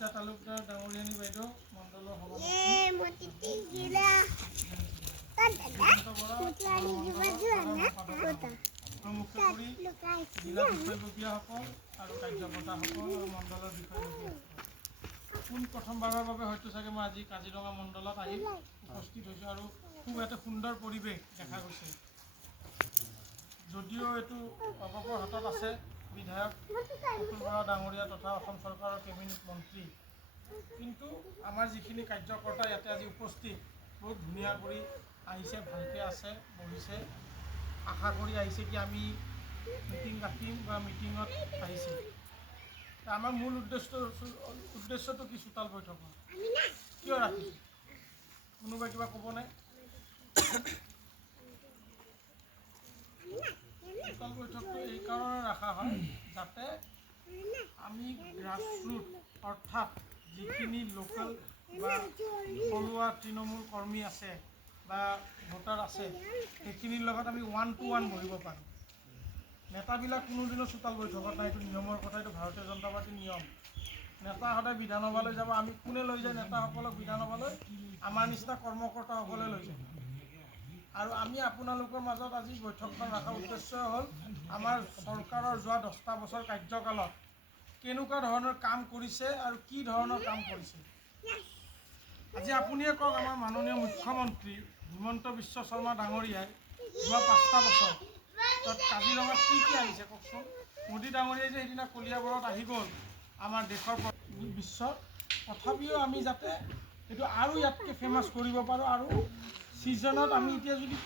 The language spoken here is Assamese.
ৰীতা তালুকদাৰ ডাঙৰীয়ানী বাইদেউ মণ্ডলৰ প্ৰমুখ্য কৰি জিলা বিষয়ববীয়াসকল আৰু কাৰ্যকৰ্তাসকল আৰু মণ্ডলৰ বিষয়ববীয়াসকল প্ৰথমবাৰৰ বাবে হয়তো চাগে মই আজি কাজিৰঙা মণ্ডলত আহি উপস্থিত হৈছোঁ আৰু খুব এটা সুন্দৰ পৰিৱেশ দেখা গৈছে। যদিও এইটো অগপৰ হাতত আছে বিধায়ক অতুল বৰা ডাঙৰীয়া তথা অসম চৰকাৰৰ কেবিনেট মন্ত্ৰী, কিন্তু আমাৰ যিখিনি কাৰ্যকৰ্তা ইয়াতে আজি উপস্থিত বহুত ধুনীয়া কৰি আহিছে, ভালকৈ আছে, বহিছে, আশা কৰি আহিছে কি আমি মিটিং ৰাখিম বা মিটিঙত আহিছে। আমাৰ মূল উদ্দেশ্যটো কি চোতাল বৈঠকৰ কিয় ৰাখিছোঁ? কোনোবাই কিবা ক'বনে? চোতাল বৈঠকটো এইকাৰণে ৰখা হয় যাতে আমি গ্ৰাছৰুট অৰ্থাৎ যিখিনি লোকেল বা থলুৱা তৃণমূল কৰ্মী আছে বা ভোটাৰ আছে সেইখিনিৰ লগত আমি 1-to-1 বহিব পাৰোঁ। নেতাবিলাক কোনোদিনো চোতাল বৈঠকত নাই, এইটো নিয়মৰ কথা, এইটো ভাৰতীয় জনতা পাৰ্টীৰ নিয়ম। নেতা সদায় বিধানসভালৈ যাব, আমি কোনে লৈ যায় নেতাসকলক বিধানসভালৈ? আমাৰ নিচিনা কৰ্মকৰ্তাসকলে লৈ যায়। আৰু আমি আপোনালোকৰ মাজত আজি বৈঠকখন ৰখাৰ উদ্দেশ্য হ'ল আমাৰ চৰকাৰৰ যোৱা 10টা বছৰ কাৰ্যকালত কেনেকুৱা ধৰণৰ কাম কৰিছে আৰু কি ধৰণৰ কাম কৰিছে। আজি আপুনিয়ে কওক, আমাৰ মাননীয় মুখ্যমন্ত্ৰী হিমন্ত বিশ্ব শৰ্মা ডাঙৰীয়াই যোৱা 5টা বছৰ তাত কাজিৰঙাত কি আনিছে কওকচোন। মোদী ডাঙৰীয়াই যে সেইদিনা কলিয়াবৰত আহি গ'ল আমাৰ দেশৰ বিশ্বত, তথাপিও আমি যাতে এইটো আৰু ইয়াতকৈ ফেমাছ কৰিব পাৰোঁ আৰু ছিজনত আমি এতিয়া যদি